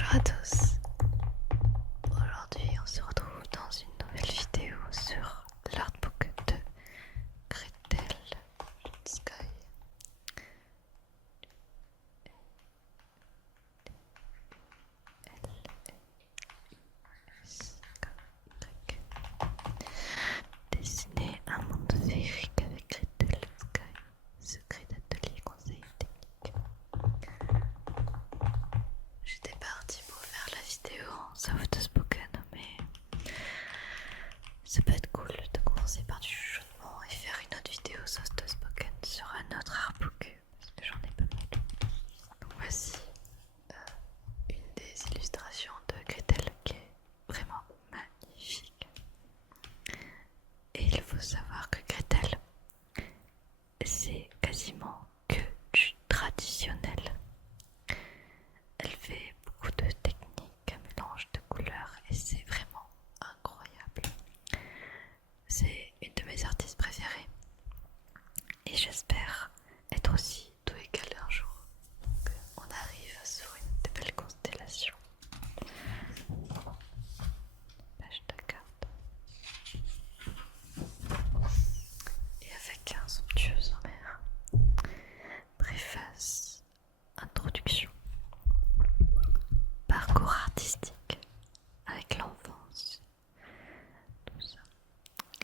Bonjour à tous. Aujourd'hui, on se retrouve dans une nouvelle vidéo sur l'artbook de Gretel Sky. Dessiner un monde féerique avec Gretel Sky. Secret d'atelier, conseil technique. J'étais partie pour faire la vidéo en soft spoken, mais ça peut être cool de commencer par du chuchotement et faire une autre vidéo soft spoken sur un autre artbook parce que j'en ai pas mal. Donc voici une des illustrations de Gretel qui est vraiment magnifique. Et il faut savoir que Gretel, c'est quasiment que du traditionnel. Elle fait beaucoup de techniques, un mélange de couleurs et c'est vraiment incroyable. C'est une de mes artistes préférées et j'espère être aussi douée qu'elle un jour. Donc, on arrive sur une de belles constellations. Page de carte. Et avec un somptueux sommaire. Préface, introduction. Parcours artistique avec l'enfance. Tout ça.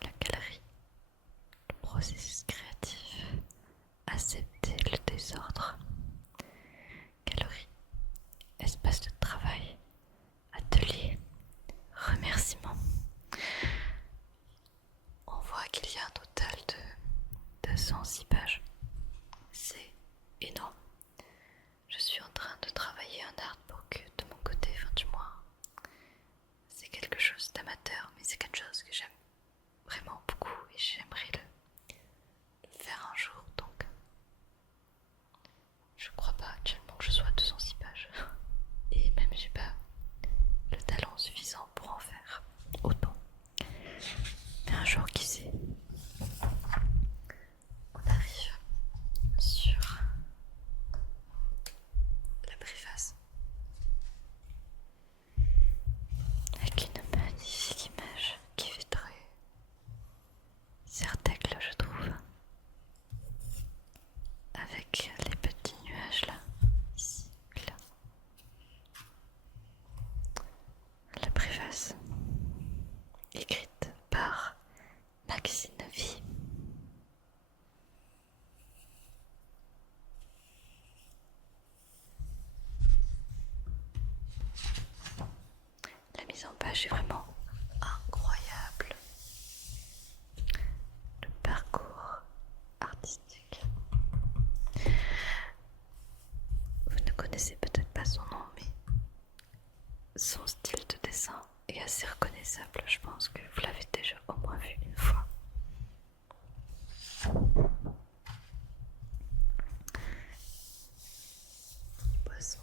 La galerie. Le processus créatif. Accepter le désordre. Galerie. Espace de travail. Atelier. Remerciements. On voit qu'il y a un total de 206 pages. C'est énorme. Je suis en train de travailler un artbook de mon côté, enfin du moins. C'est quelque chose d'amateur, mais c'est quelque chose que j'aime vraiment beaucoup et j'aimerais le faire un jour. Donc, je crois pas actuellement que je sois à 206 pages. Et même j'ai pas le talent suffisant pour en faire autant. Mais un jour, qui sait. On arrive sur la préface avec une magnifique image qui fait très Certècle, je trouve, avec les petits nuages là, ici, là. La préface écrite par Maxine Vie. La mise en page est vraiment incroyable. Le parcours artistique. Vous ne connaissez peut-être pas son nom, mais son style de dessin est assez reconnaissable. Je pense que vous l'avez déjà au moins vu une fois. Les poissons.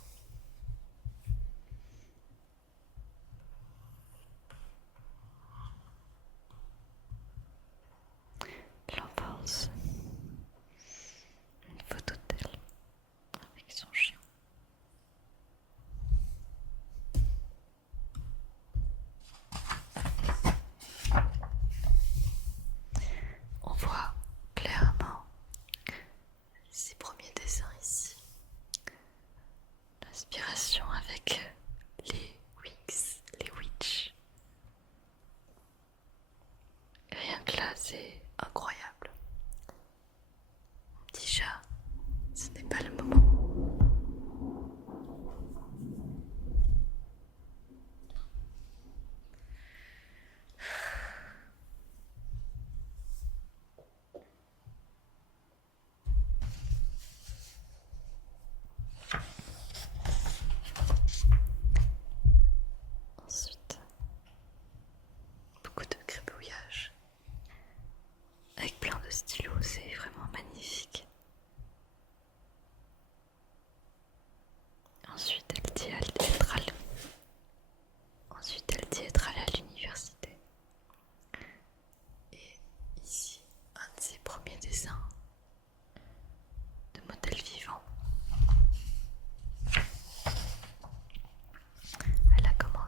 L'enfance. Une photo d'elle avec son chien.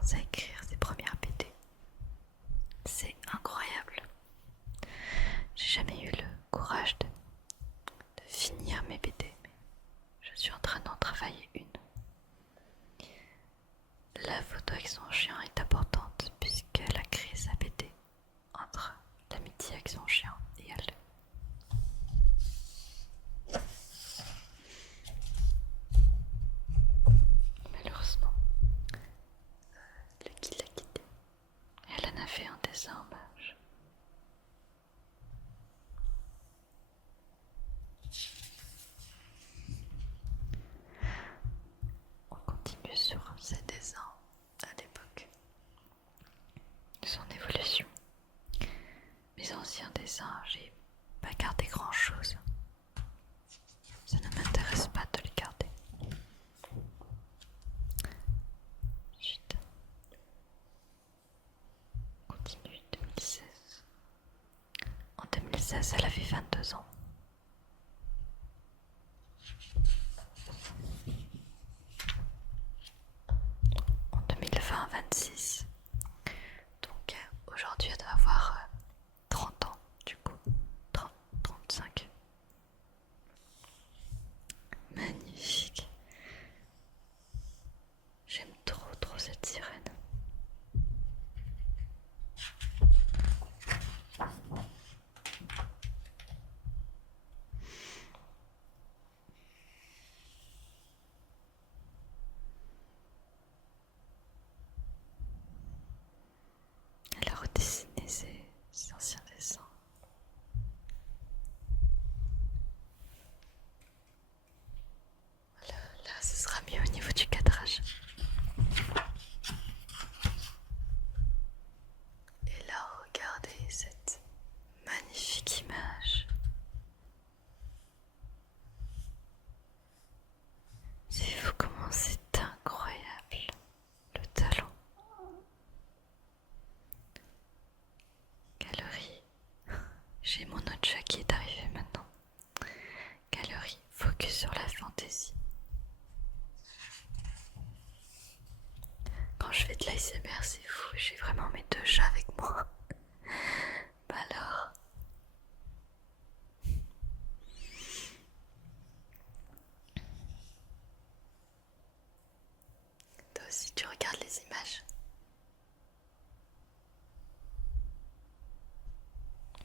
commence à écrire ses premières BD. C'est incroyable. J'ai jamais eu le courage de finir mes BD, mais je suis en train d'en travailler une. La photo avec son chien est importante puisqu'elle a créé sa BD entre l'amitié avec son chien et elle. Malheureusement, le guide l'a quitté. Elle en a fait un dessin hommage. On continue sur ses dessins à l'époque, son évolution. Mes anciens dessins, j'ai pas gardé grand chose. Ça ne m'intéresse pas de les garder. Ensuite, on continue 2016. En 2016, elle avait 22 ans. En 2020, 26. Donc aujourd'hui, elle doit avoir 30 ans, du coup. 30, 35. Magnifique. J'aime trop cette sirène. Elle a redessiné ses anciens dessins. Là, ce sera mieux au niveau du cadrage. Et là, regardez cette magnifique image. C'est fou comment c'est incroyable, le talent. Galerie. J'ai mon autre chat qui est arrivé maintenant. Galerie, focus sur la fantaisie. Quand je fais de l'ASMR, c'est fou, j'ai vraiment mes deux chats avec moi. Bah alors. Toi aussi, tu regardes les images.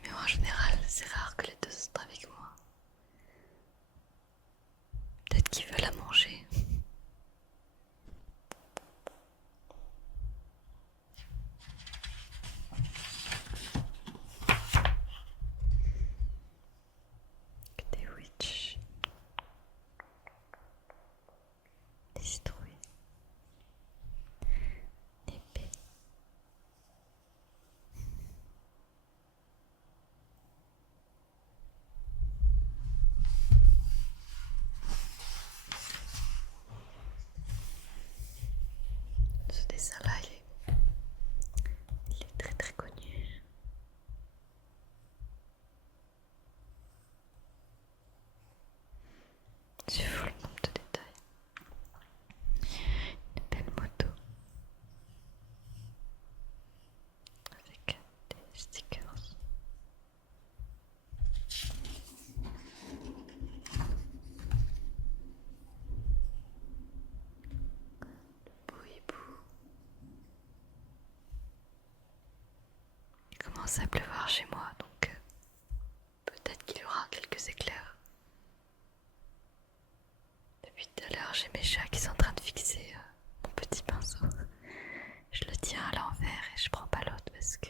Mais en général, c'est rare que les deux sont avec moi. Peut-être qu'ils veulent la manger. Des witch. Des citrouilles. Épée. Ce dessin-là, il est très connu. C'est fou le nombre de détails. Une belle moto avec des stickers. Le beau hibou. Il commence à pleuvoir chez moi, donc peut-être qu'il y aura quelques éclairs. Depuis tout à l'heure, j'ai mes chats qui sont en train de fixer mon petit pinceau. Je le tiens à l'envers et je prends pas l'autre parce que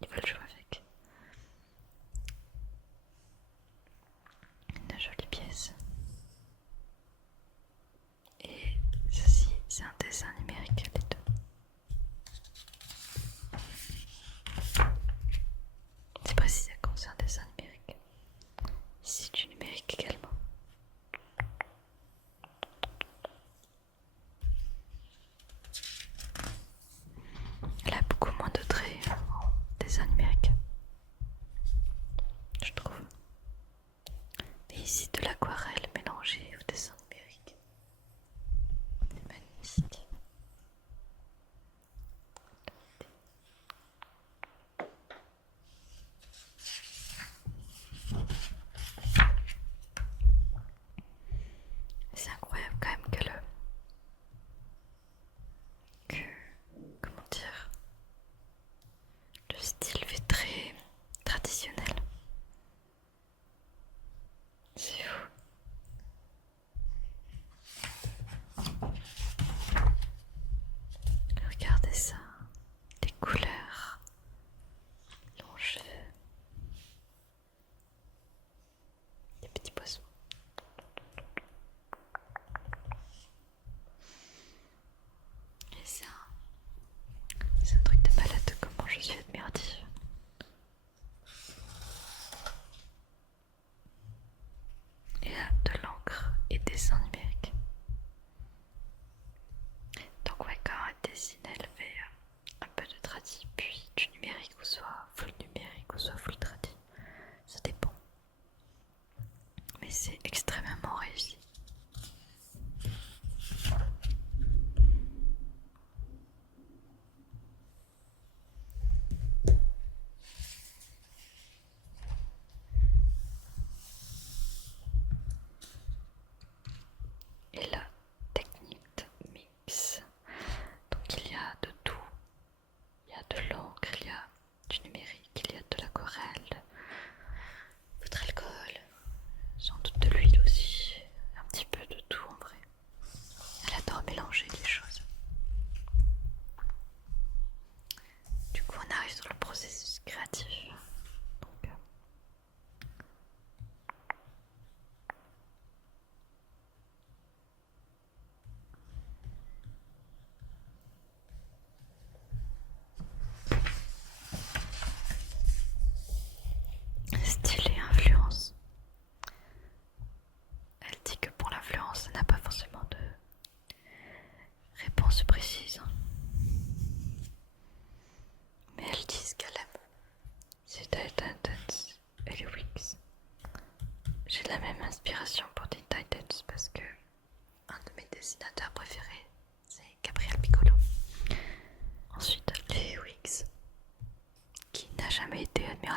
ils veulent jouer avec. Une jolie pièce. Et ceci, c'est un dessin numérique, les deux. C'est précisé quand c'est un dessin numérique. Ici, du numérique également.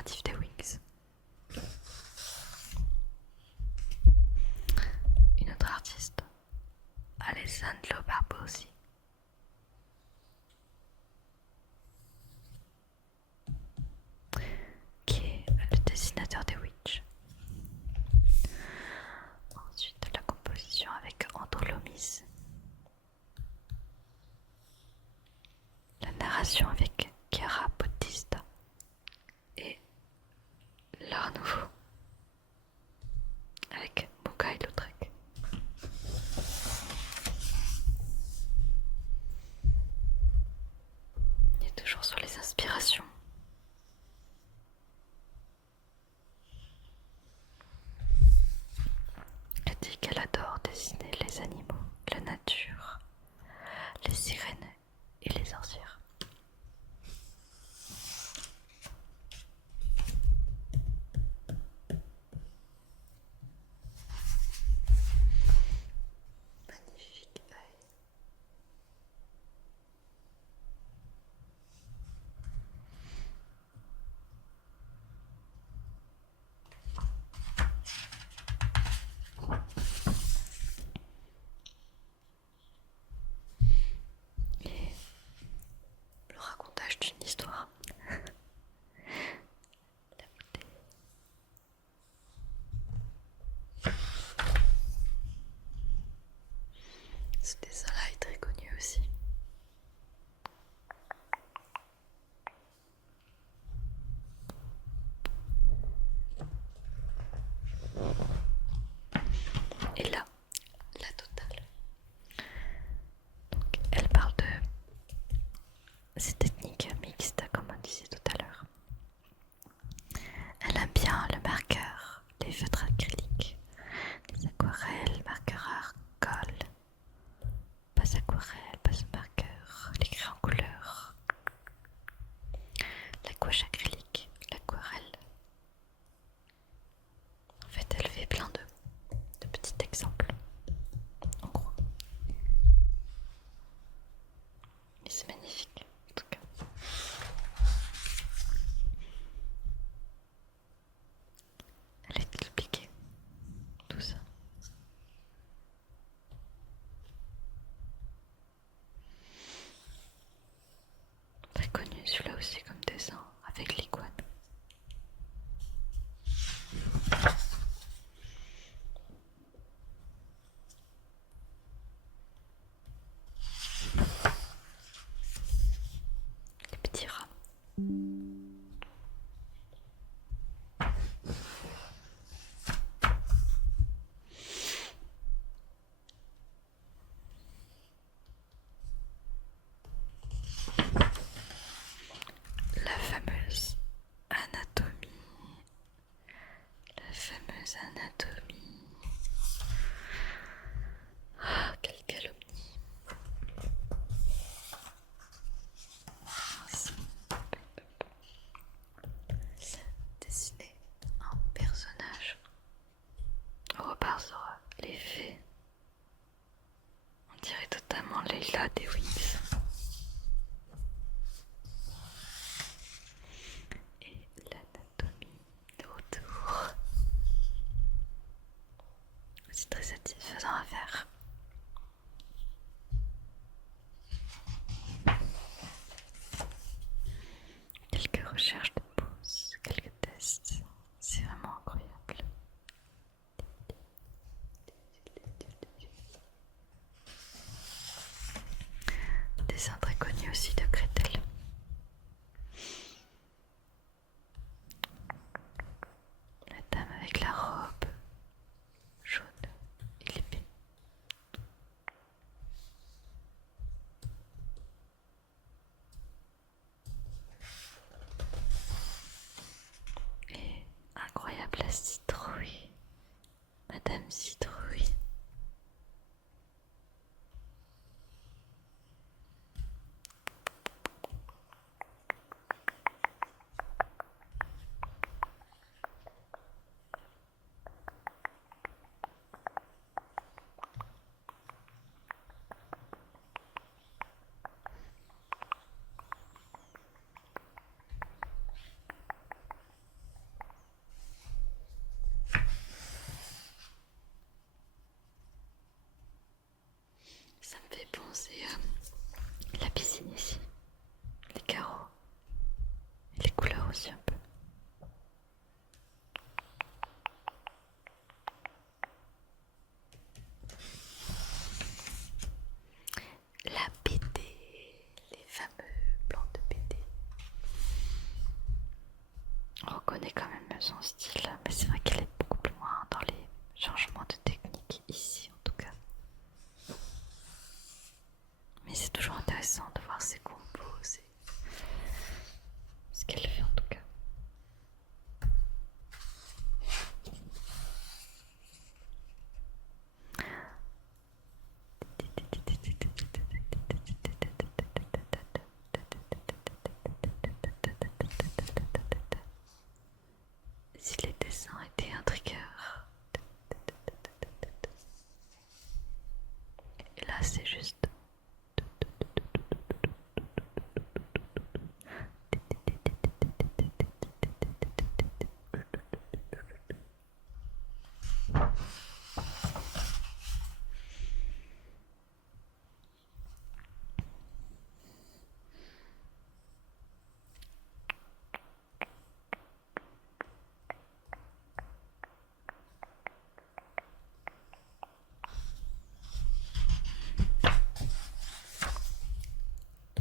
narratif des Wings. Une autre artiste, Alessandro Barbosi. Qui est le dessinateur des Witch. Ensuite, la composition avec Androlomis. La narration avec Chiara Battista. Et l'art nouveau avec Mukai Lautrec. Et toujours sur les inspirations. Elle dit qu'elle adore dessiner les animaux, la nature, les sirènes et les sorcières. Magnifique œil. Et le racontage d'une histoire. La bouteille. Ce dessin-là est très connu aussi. Et là, la totale. Donc, elle parle de cette technique mixte, comme on disait tout à l'heure. Elle aime bien le marqueur, les feutres acryliques, les aquarelles, marqueurs à colle, pas aquarelle, pas marqueur, les crayons en couleur, la gouache acrylique, l'aquarelle. En fait, elle fait plein de petits exemples, en gros. Mais c'est magnifique, en tout cas. Elle est expliquée, tout ça. Très connu celui-là aussi comme dessin, avec l'iguane. Les petits rats. La fameuse anatomie. La fameuse anatomie. Ah, quelle calomnie. Dessiner un personnage au repart sur les faits. On dirait totalement Leila des Wings. Et l'anatomie autour. C'est très satisfaisant à faire. Quelques recherches de pose, quelques tests. C'est vraiment incroyable. c'est la piscine ici, les carreaux, et les couleurs aussi un peu. La BD, les fameux plans de BD. On reconnaît quand même son style, mais c'est vrai qu'elle est beaucoup plus loin dans les changements de technique ici en tout cas. Mais c'est toujours intéressant de voir ses compos, ce qu'elle fait en tout cas. Si les dessins étaient un trigger, et là c'est juste.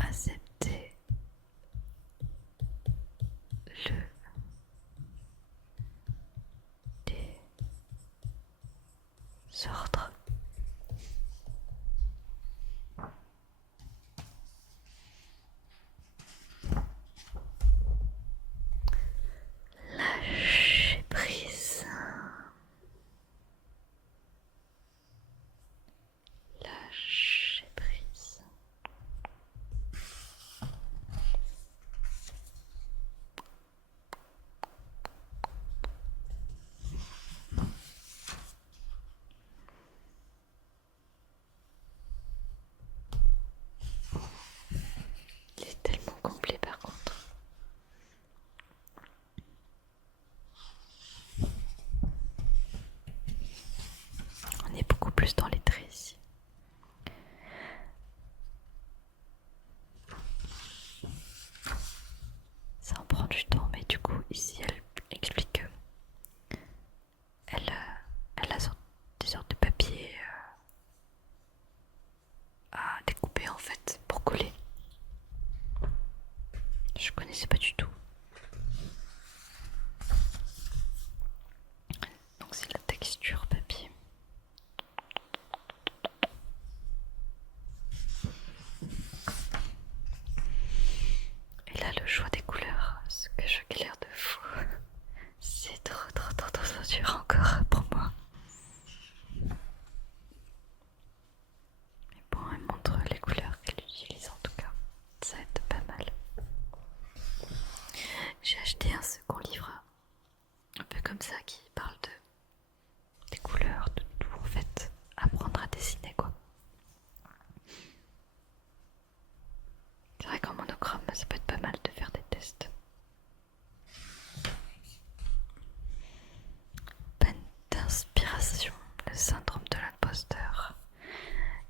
Accepter le désordre. Lâcher prise. Lâcher prise. Il est tellement complet par contre. On est beaucoup plus dans les traits ici. Ça en prend du temps, mais du coup ici elle explique que elle a des sortes de papier à découper en fait pour coller. Je connaissais pas du tout. Donc c'est la texture papier. Et là le choix des couleurs, ce que je galère de fou. C'est trop dur encore pour moi. Mais bon, elle montre les couleurs qu'elle utilise en tout cas. Ça aide pas mal. J'ai acheté un second livre, un peu comme ça, qui parle des couleurs, de tout en fait. Apprendre à dessiner quoi. C'est vrai qu'en monochrome, ça peut être pas mal de faire des tests. Panne d'inspiration, le syndrome de l'imposteur.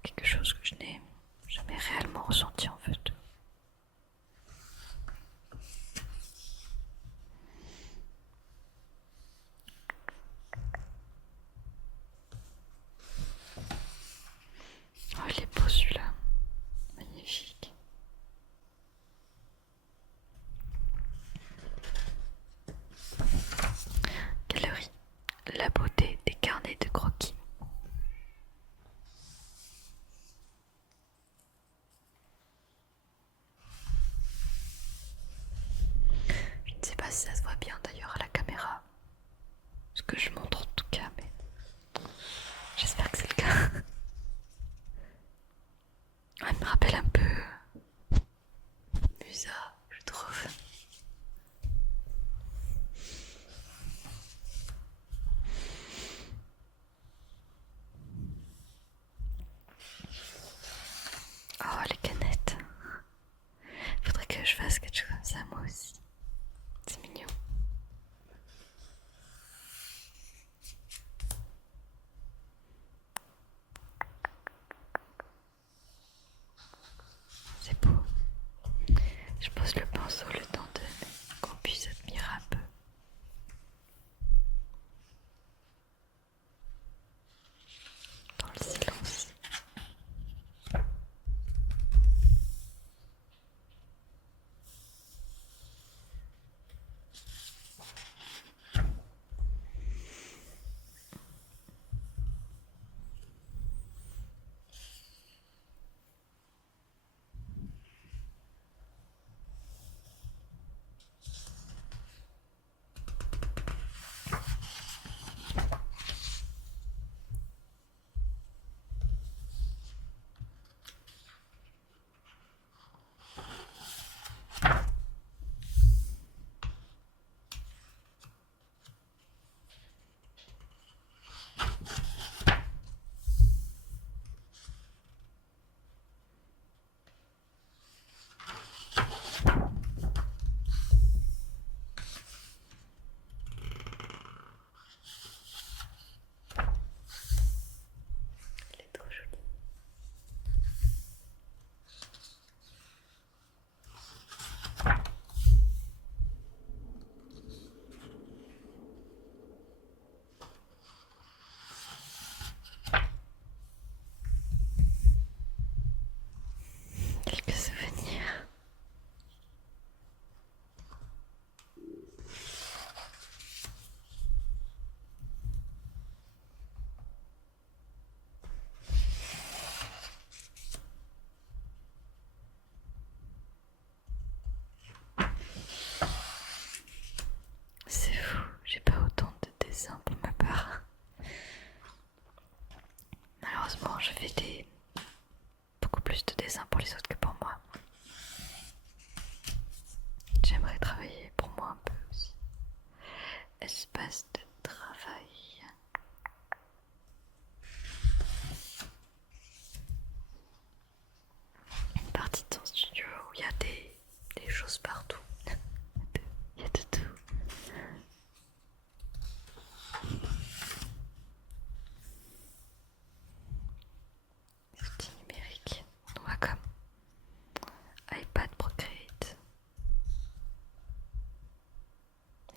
Quelque chose que je n'ai jamais réellement ressenti en fait. Oh, il est beau celui-là. Magnifique. Galerie. La beauté des carnets de croquis. Je ne sais pas si ça se voit bien d'ailleurs à la caméra. Ce que je montre en tout cas, mais j'espère que c'est le cas. Elle me rappelle un peu Musa, je trouve. Oh, les canettes. Faudrait que je fasse quelque chose comme ça moi aussi. C'est mignon. Je pose le pinceau le temps qu'on puisse admirer un peu. Dans le silence. Elle est trop jolie. Quelques souvenirs. C'est fou, j'ai pas autant de dessins pour ma part. Malheureusement, je fais beaucoup plus de dessins pour les autres que pour moi. J'aimerais travailler pour moi un peu aussi. Espace de travail. Une partie de ton studio où il y a des choses partout. Il y a de tout. Outils numériques. On va comme iPad Procreate.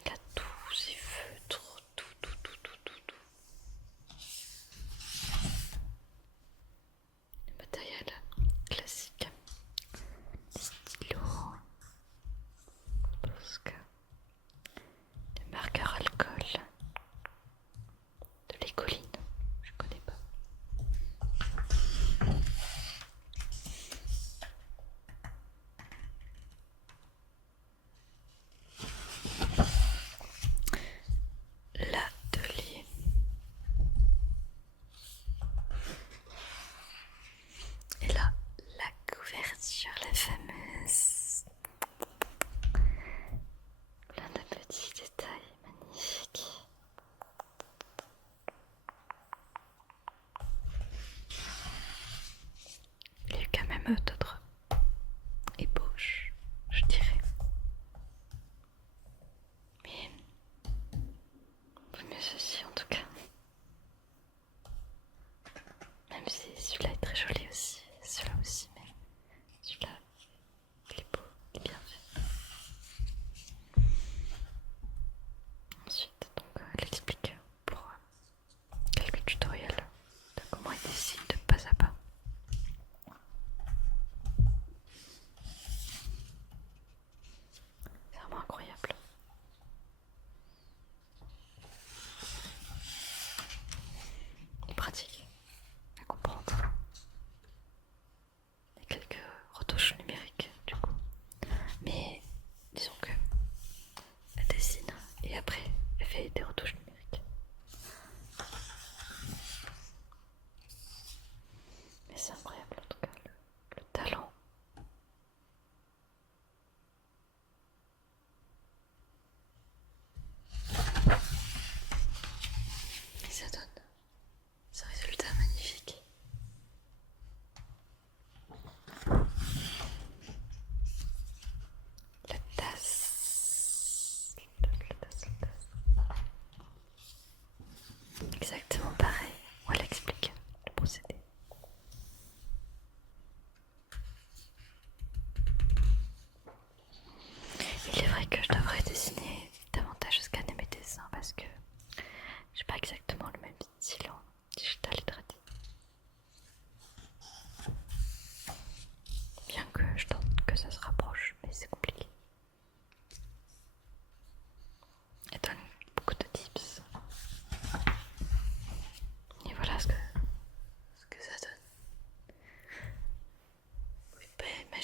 Il a tous ses feutres, tout. Le matériel classique. Stylo.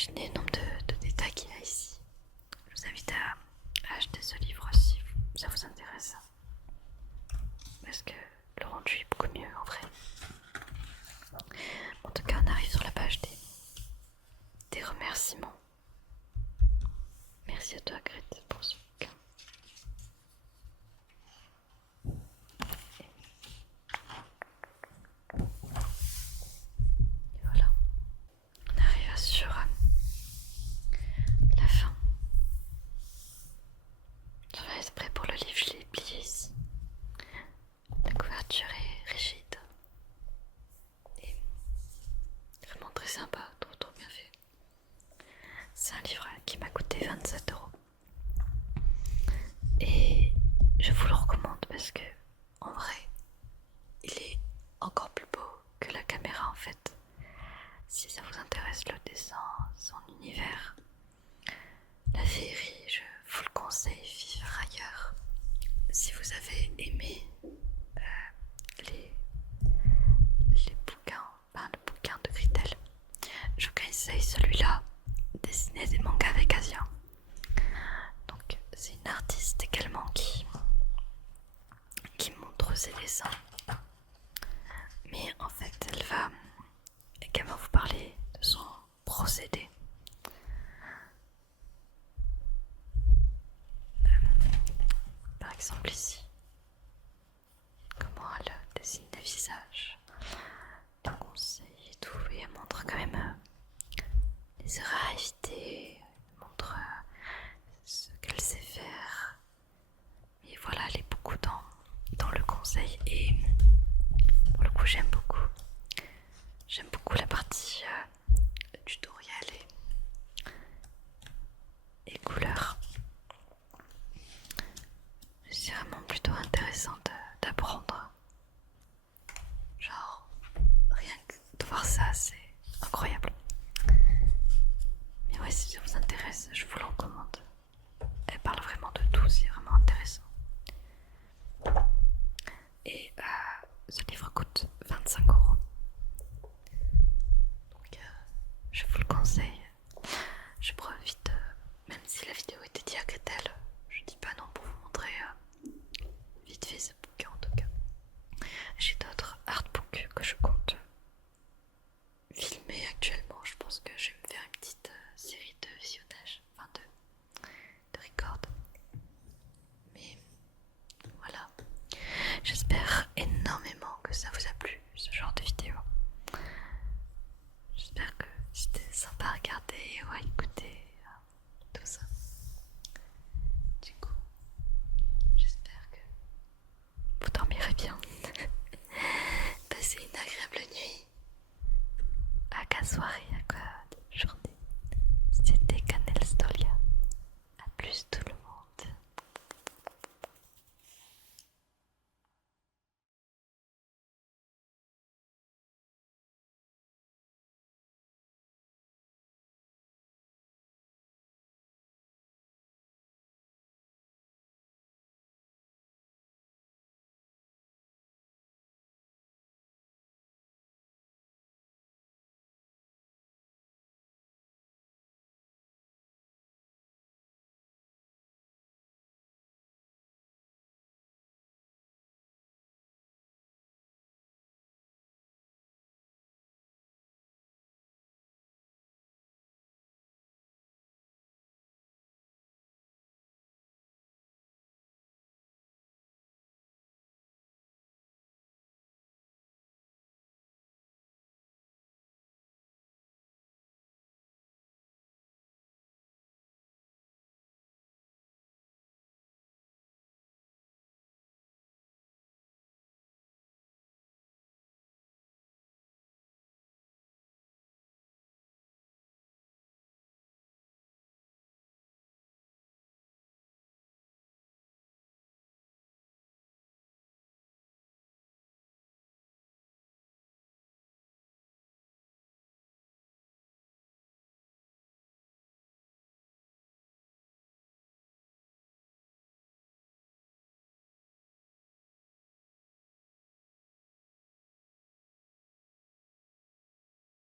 imaginez le nombre de détails qu'il y a ici. Je vous invite à acheter ce livre si ça vous intéresse. Parce que le rendu est beaucoup mieux en vrai. En tout cas, on arrive sur la page des remerciements. Merci à toi, Grete, pour ce bouquin. Et voilà, on arrive sur la fin. Je fais exprès pour le livre, je l'ai plié ici. La couverture est rigide et vraiment très sympa, trop bien fait. C'est un livre qui m'a coûté 27 €. Et je vous le recommande parce que, en vrai, il est encore plus beau que la caméra en fait. Si ça vous intéresse le dessin, son univers, la féerie, je vous le conseille vivre ailleurs. Si vous avez aimé les bouquins, le bouquin de Gritel, je vous conseille celui-là, dessiner des mangas avec Asia. Donc c'est une artiste également qui montre ses dessins. Mais en fait elle va également vous parler de son procédé. Par exemple ici, comment elle dessine des visages, des conseils et tout, et elle montre quand même les erreurs à éviter, elle montre ce qu'elle sait faire. Et voilà, elle est beaucoup dans le conseil et pour le coup j'aime beaucoup.